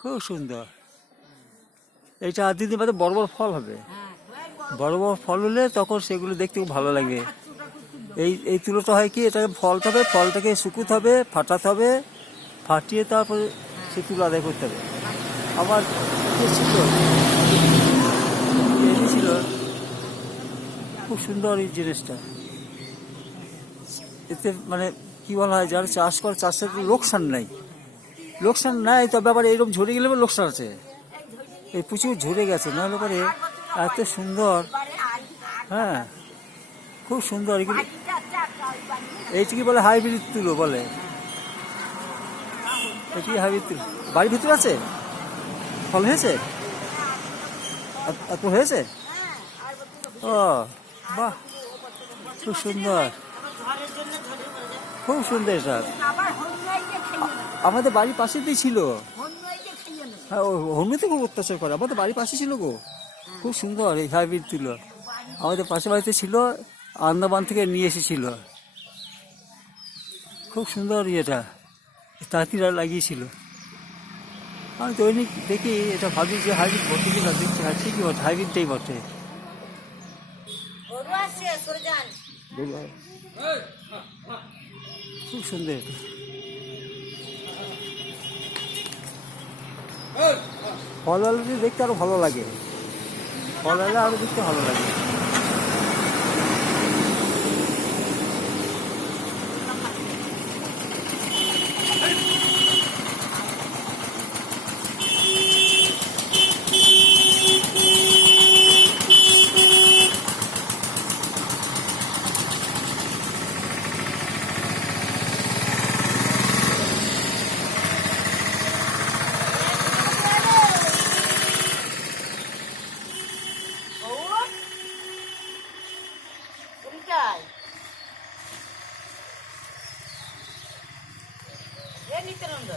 খুব সুন্দর। এইটা আর দিন বাদে বড় বড় ফল হবে, বড় বড় ফল হলে তখন সেগুলো দেখতে খুব ভালো লাগবে। এই এই তুলোটা হয় কি, এটাকে ফলতে হবে, ফলটাকে শুকুতে হবে, ফাটাতে হবে, ফাটিয়ে তারপরে সে তুলো আদায় করতে হবে। আমার ছিল ছিল খুব সুন্দর এই জিনিসটা। এতে মানে কি বলা হয়, যারা চাষ করে চাষের লোকসান নাই, লোকসান নাই, তবে আবার এইরকম ঝরে গেলে লোকসান আছে। এই প্রচুর ঝরে গেছে, নাহলে পরে এত সুন্দর। হ্যাঁ, খুব সুন্দর এগুলো। এইটা কি বলে, হাইব্রিড তুলো বলে। এটি হাইব্রিড তুলো। বাড়ির ভিতরে আছে, ফল হয়েছে, এত হয়েছে। ও বাহ, খুব সুন্দর, খুব সুন্দর। এটা আমাদের বাড়ির পাশেতেই ছিল। হ্যাঁ, হনুতে খুব অত্যাচার করে, আমাদের বাড়ির পাশে ছিল গো। খুব সুন্দর এই হাইব্রিড তুলো, আমাদের পাশে বাড়িতে ছিল, আন্দামান থেকে নিয়ে এসেছিল। খুব সুন্দর ইয়েটা তাঁতিরা লাগিয়েছিল। আমি দৈনিক দেখি, এটা ভাবি যে হাইব্রিড বটে কিনা, দেখছি হ্যাঁ ঠিকই বটে, হাইব্রিডটাই বটে। খুব সুন্দর এটা। ফল আলু দেখতে আরো ভালো লাগে, ফল আলু আরো দেখতে ভালো লাগে। নিত্যানন্দ।